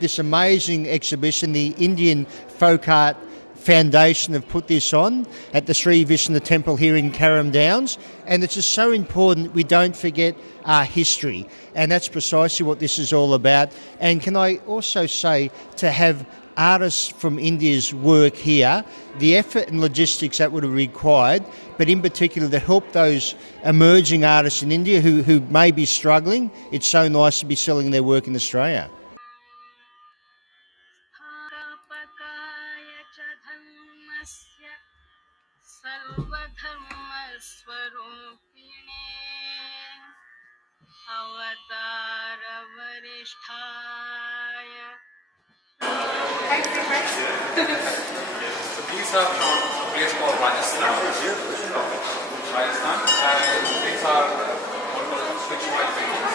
This amazing exhibition, the Indian Folk Art Foundation have put this on at the Shiva Vishnu Temple here in Carrum Downs, and it's just so important we don't forget our history, and that's precisely what this is all about. And can I also say, to have artists from India's work here, the effort and logistics that would have required, but in particular to help those emerging artists in India who may be struggling, it's so nice to be selling their work in Australia. So these are from a place called Rajasthan. Rajasthan. And these are what called switch white paintings.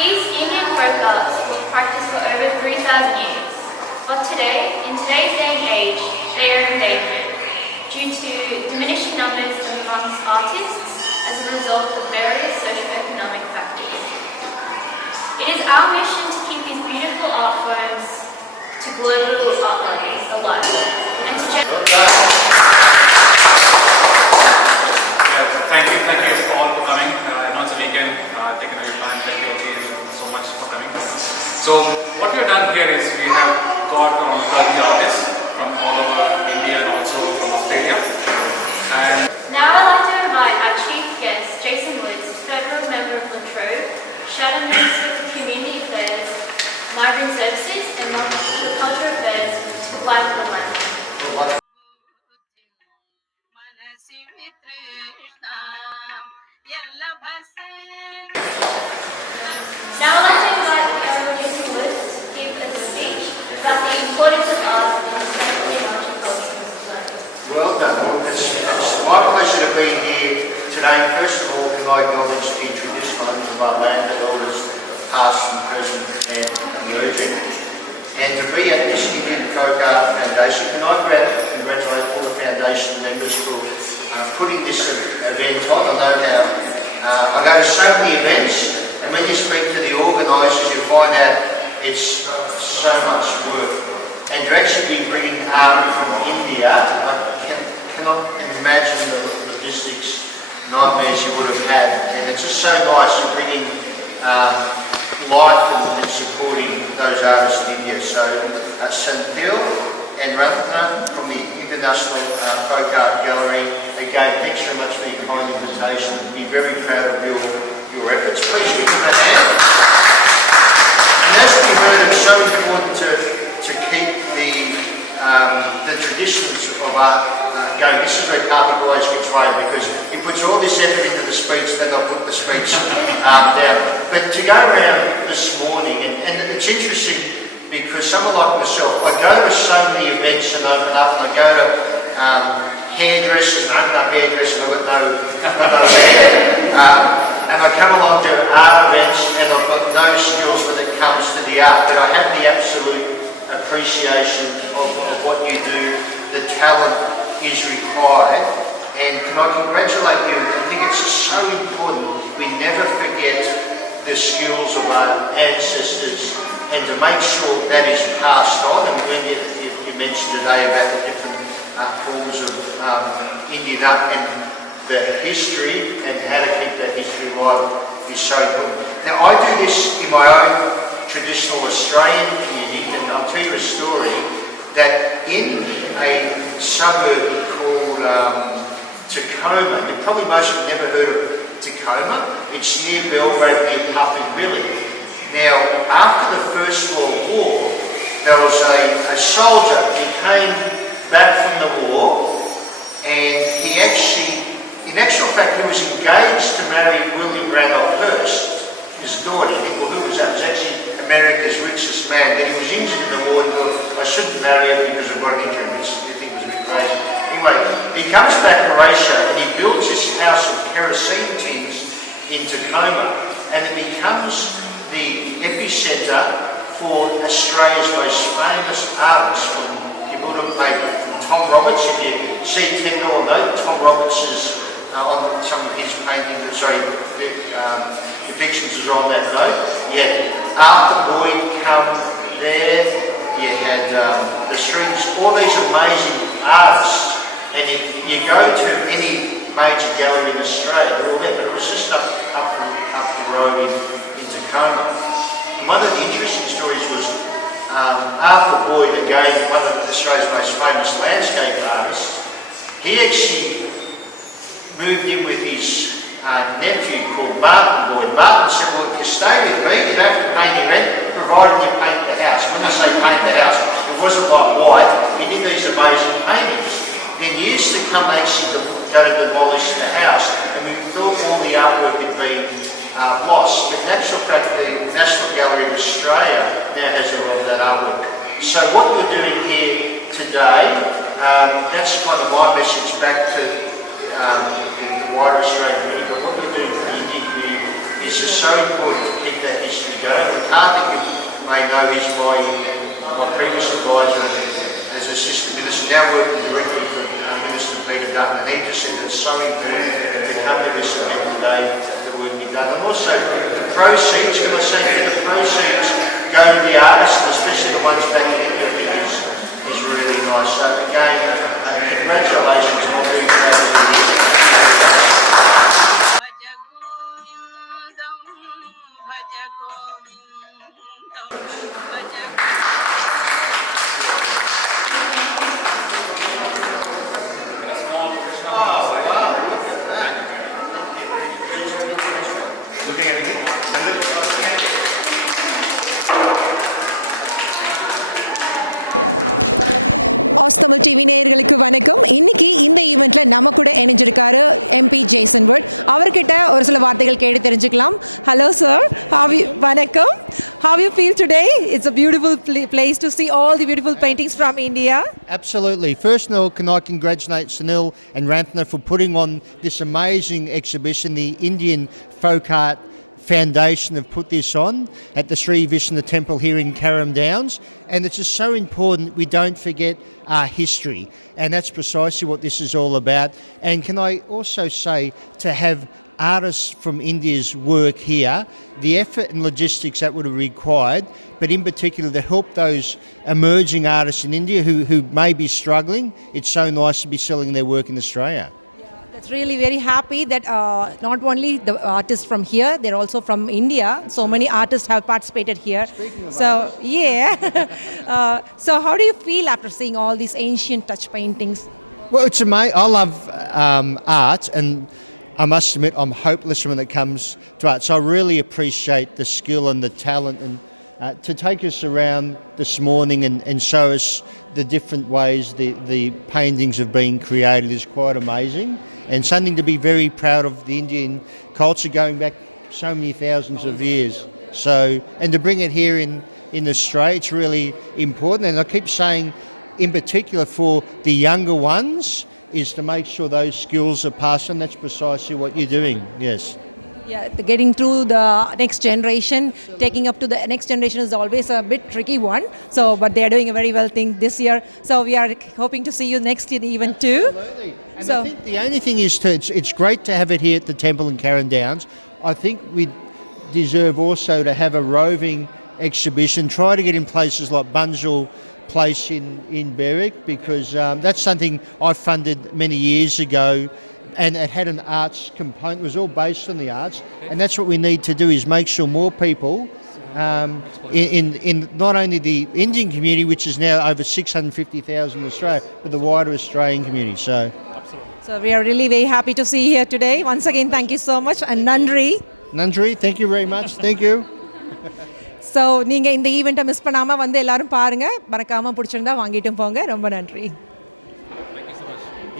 These Indian folk arts were practiced for over 3,000 years, but today, in today's day and age, they are endangered due to diminishing numbers amongst artists as a result of various socio-economic factors. It is our mission to keep these beautiful art forms to global art lovers alive and to Thank you all for coming. Once again, taking a little time. Thank you again so much for coming. So what we have done here is we have got around 30 artists from all over India and also from Australia. And now I'd like to invite our chief guest, Jason Woods, Federal Member of Latrobe, Shadow Minister for Community Affairs, Migrant Services and Multicultural Affairs, to light the lamp. Now I'd like to invite the Honourable Jason Woods to give a speech about the importance of art in strengthening multicultural society. Well done. It's my pleasure to be here today. First of all, can I acknowledge the traditional owners of our land, the elders past and present and emerging. And to be at this Indian Folk Art Foundation, can I congratulate all the foundation members for putting this event on. I know how I go to so many events, and when you speak to the organisers, you find out it's so much work. And to actually be bringing art from India, I cannot imagine the logistics nightmares you would have had. And it's just so nice you're bringing life and supporting those artists in India. So Santil and Ranthan from the International Folk Art Gallery, again, thanks so much for your kind invitation. We're very proud of your efforts. Please give them a hand. And as we heard, it's so important to keep the traditions of art going. This is where Carter always gets away, because he puts all this effort into the speech, then I'll put the speech down. But to go around this morning, and it's interesting because someone like myself, I go to so many events and open up, and I go to hairdressers, and I open up hairdressers, I've got no hair. And I come along to art events, and I've got no skills when it comes to the art, but I have the absolute appreciation of what you do. The talent is required, and can I congratulate you? I think it's so important we never forget the skills of our ancestors, and to make sure that is passed on. And when you mentioned today about the different forms of Indian art and the history and how to keep that history alive is so good. Now I do this in my own traditional Australian community, and I'll tell you a story that in a suburb called Tacoma, and probably most of you have never heard of Tacoma, it's near Belgrade, near Billy. Now, after the First World War, there was a soldier who came back from the war, and he actually, in actual fact, he was engaged to marry William Randolph Hearst, his daughter. You think, well, who was that? It was actually a America's richest man. Then he was injured in the war and thought, I shouldn't marry her because I've got an injury. I think it was a bit crazy. Anyway, he comes back to Malaysia and he builds this house of kerosene tins in Tacoma, and it becomes the epicentre for Australia's most famous artists. From Tom Roberts, if you see Kendall or note, Tom Roberts is on some of his paintings, depictions is on that note. You had Arthur Boyd come there, you had the Strings, all these amazing artists, and if you go to any major gallery in Australia, they're all there, but it was just up the road in Tacoma. And one of the interesting stories was Arthur Boyd, again, one of Australia's most famous landscape artists, he actually moved in with his nephew called Martin Boyd. Martin said, well, if you stay with me, you don't have to pay any rent, provided you paint the house. When I say paint the house, it wasn't like white, he did these amazing paintings. Then years to come, they actually go to demolish the house, and we thought all the artwork had been lost. But in actual fact, the National Gallery of Australia now has a lot of that artwork. So what we're doing here today, that's kind of my message back to the wider Australian community, but what we're doing for the Indian community is just so important to keep that history going. Karthik, you may know, is my previous advisor as Assistant Minister, now working directly for Minister Peter Dutton, and he just said it's so important to come to this event today. And also the proceeds, can I say, the proceeds go to the artists, and especially the ones back in India, is really nice. So again, congratulations on being proud of you. Looking at me, Tamil TV நேயர்களுக்கு வணக்கம். இன்னைக்கு இந்த ஈவென்ட்ல நம்ம கூட இணைஞ்சிருக்காரு MP Jason Wood. அவர்கிட்ட ஒரு சில வார்த்தைகள் கேட்டு தெரிஞ்சுக்கலாம். Hello sir, வணக்கம். How you feel today? It's a beautiful place to see all the beautiful paintings from India. Absolutely. First of all, can I congratulate Sunil and Ranthana for putting on this amazing exhibition. The Indian Folk Art Foundation have put this on at the Shiva Vishnu Temple here in Carrum Downs, and it's just so important we don't forget our history, and that's precisely what this is all about. And can I also say, to have artists from India's work here, the effort and logistics that would have required, but in particular to help those emerging artists in India who may be struggling, it's so nice to be selling their work in Australia. It's really very happy that not only the artists from here, they're also from India. So many artists have participated here. So yeah. So how do you feel after seeing all these ancient touch paintings? Well, it's amazing. I love art, and I must admit I'm hopeless when it comes to art. So I really appreciate the skill and the talent, and to take us around this morning and show us the different ways the paintings have been created is quite amazing, and something to be very proud of the Indian culture going back so many thousands of years. So, and to bring it here in Australia, it's really important. And I keep saying, in particular for the younger ones, is to make sure those skills are passed on. That's precisely what you're doing, yes. Yeah, getting to the next generation, taking up to the next generation is always a bit tricky one. So, but they are doing a very well thing this year. So we are hoping to see you next year even too. Absolutely. And so, I think the only thing is it's great to have it here at the Temple in Carrum Downs. I think we deserve also to have a roving exhibition, try to get in places like Bunjil Place in Berwick, because that's something I funded many years ago. And it had an arts component. It was all based on the arts, and that's what we need to do, is make sure more people in not only the Indian community, which is now over 650,000 in Australia, but the wider Australian community. So we are really very happy to see you here today. Once again, thank you so much, and Nandri. Nandri, thank you very much. Thank you. So நீங்க இந்த ஈவென்ட்டை miss பண்ணாம வந்து எல்லாரும் பாருங்க, மறக்காம பிடிச்சிருந்தா வாங்கிட்டும் போங்க. ரொம்ப நன்றி.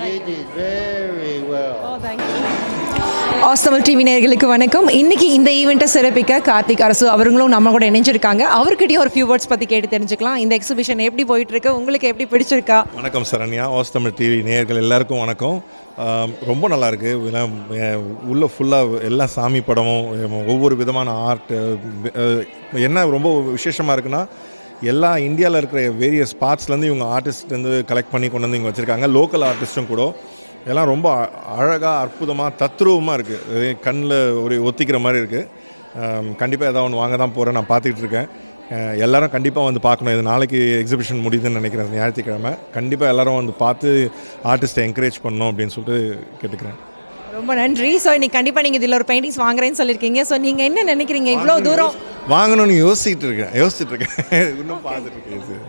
You did very well. Oh, thank you. ஆஸ்தமிழ் டிவி நேயர்களுக்கு வணக்கம். இன்னைக்கு இந்த ஈவெண்ட்டை சிறப்பிக்க கார்த்திக் அரசு அவர்களும் நம்ம கூட இணைஞ்சிருக்காங்க. அவர்கிட்டயும் ஒரு ஃபியூ வேர்ட்ஸ் பற்றி கேட்டு தெரிஞ்சுக்கலாம். இந்த எக்ஸிபிஷன் எப்படி போயிட்டு இருக்கு, உங்களுக்கு எப்படி பிடிச்சிருக்கா? வணக்கம் சரண்யா, ஆஸ்தமிழ் டிவி நேயர்கள் எல்லாருக்கும் வணக்கம். ரொம்ப நல்லாயிருக்கு. உள்ள ஃபுல்லாக எல்லா சாமி படமும், ஒவ்வொரு விதமான ஆர்ட். என்ன ரொம்ப விசேஷமாக இருக்குன்னா, எல்லா இந்தியாவில் இருக்கிற வேரியஸ் பார்ட்ஸ்லேருந்து இவங்க ஆர்டிஸ்ட் வந்து கலெக்ட் பண்ணி கொண்டு வந்து இங்கே வச்சுருக்காங்க. லோக்கல் ஆர்டிஸ்ட்டும் கூட எல்லாம் ரொம்ப அழகாக, அற்புதமாக, தத்ரூபமாக இருக்குது. கண்ணில் ஒரு ஒத்திக்கிற மாதிரி இருக்குது. கண்டிப்பாக ஏதாவது ஒன்று வாங்க தான் போகிறேன். நான் பார்த்துக்கிட்டு இருக்கேன். எல்லோரும் கண்டிப்பாக வந்து பார்க்கணும். இது நாளைக்கு எக்ஸிபிஷன் முடியுதுன்னு நினைக்கிறேன், ஞாயிற்றுக்கிழமை. கண்டிப்பாக எல்லோரும் வந்து பார்த்து ஆர்டிஸ்ட்டை என்கரேஜ் பண்ணணும் அப்படின்னு சொல்லிட்டு கேட்டுக்கிறேன். ரொம்ப நன்றி. ஸோ இன்னைக்கு கண்டிப்பாக நீங்கள் இதில் ஒரு பெயிண்டிங்ஸ் வாங்குறேன்னு சொல்லியிருக்கீங்க. ஸோ நீங்கள் என்ன நினைக்கிறீங்க, இவ்வளோ தூரம் வாங்கணும்னு யோசிச்சுட்டு இருக்கேன். இன்னும் பார்த்துட்டு இருக்கேன்.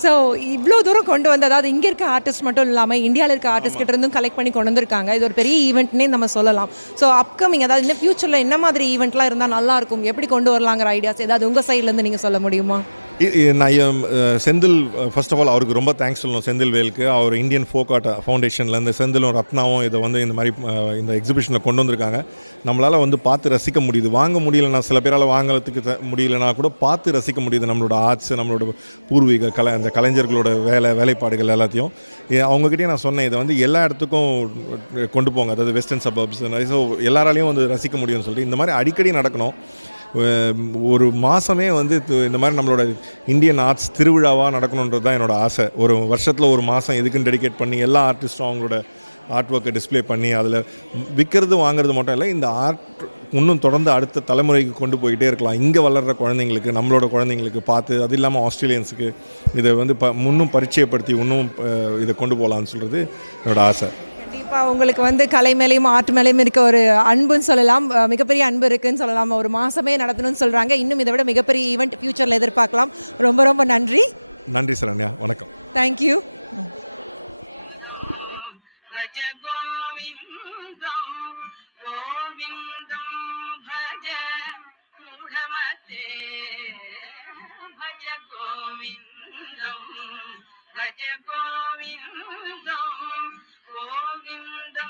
ஸோ இவ்வளோ தூரம் கொண்டு வந்து, அதாவது இங்கே இருக்க ஆர்டிஸ்ட் மட்டும் இல்லாமல் இந்தியாவில் இருக்க ஆர்டிஸ்ட் கிட்ட இருந்தும் கலெக்ட் பண்ணி கொண்டு வந்திருக்காங்க. இது ஒரு பெரிய ஈவெண்ட்னே நம்ம சொல்லலாம். ஸோ அப்கமிங், அதாவது இன்னும் ஃபியூச்சரில் என்ன மாதிரி ஈவெண்ட்லாம் இருந்தால் நல்லாயிருக்கும், எப்படி கொண்டு வரலாங்கிற ஐடியாஸ் ஏதாவது உங்கள் சைட்லேருந்து நீங்கள் சொல்ல முடியுமா? நான் செந்தில், ஃபர்ஸ்ட் ஆஃப் ஆல் அவருக்கு ரொம்ப தேங்க்ஸ் சொல்லணும். செந்தில் வேலுக்கு, அவர் இந்தியன் ஃபோக் ஆர்ட் ஃபவுண்டேஷன்லேருந்து செந்திலும் ரத்னாவும் இதை வந்து இந்த மாதிரி இந்த எக்ஸிபிஷனில் கொண்டு வந்திருக்காங்க. நம்மளால் வந்து பார்த்து ரசிக்க முடியுது. வாங்க முடியலன்னா, சில பேரால் வாங்கிறதுக்கு முடியலன்னா கூட பார்த்து ரசிக்க முடியுது. நம்மளோட ஆர்ட்ஸ், நம்மளோட பூர்வீக அந்த கலைஞர்களோட வேலைப்பாடுகள் எல்லாத்தையும். அவங்ககிட்டயே நான் சொன்னேன், இதை வந்து எல்லா இடத்துக்கும் கொண்டு போங்க, அதாவது வெஸ்டர்ன் சபர்ப்ஸ், ஸோ எல்லாராலையும் வந்து ரசிக்க முடியும்னு சொல்லிட்டு இந்த மாதிரி அடிக்கடி நடக்கணும். ஒரு மாதமே வந்து இந்த மாதிரி நம்மளோட இந்தியன் ஆர்ட்ஸ் திருவிழாவாக நடக்கணுன்றது தான் என்னோடய ஆசை. ஒரு வருஷத்தில் ஒரு மாதம் இதுக்குன்னு டெடிகேட் பண்ணி எல்லா ஆர்டிஸ்ட்டும் அவங்களோட ஆர்ட் ஒர்க்கை டிஸ்பிளே பண்ணி அதில் விற்கிறது வாங்கிறது மட்டும் இல்லை, இந்த ஆர்ட் இன்னும் தொடர்ந்து அடுத்த தலைமுறைக்கு கொண்டு போயிட்டே இருக்கலாம். இங்கே வளர்கிற குழந்தைங்களுக்கு, நம்மளோட குழந்தைங்களுக்கு பார்த்து, அது இல்லாமல் ஆஸ்திரேலியன்ஸுக்கு இதை வந்து இன்னும் பரிச்சயப்படுத்தி இன்னும் இதை கொண்டு போகலான்னு சொல்கிறது என்னோடய ஆசை. கண்டிப்பாக உங்களுக்கு வந்து கலை மேலேயும் ஆர்ட் மேலேயும் இருக்க ஒரு அன்புன்னு சொல்லலாம், மிகப்பெரிய அன்பு இருக்குதுன்னு சொல்லலாம். ஒரு மாதமே நடத்தணும்னு சொல்கிறாங்க. இன்னும் இதை விட மிகப்பெரிய ஈவெண்ட் ஃபியூச்சரில் எதிர்பார்க்கலாம். ரொம்ப ரொம்ப நன்றி. நன்றி சரண்யா, வணக்கம். தேங்க்யூ. Govinda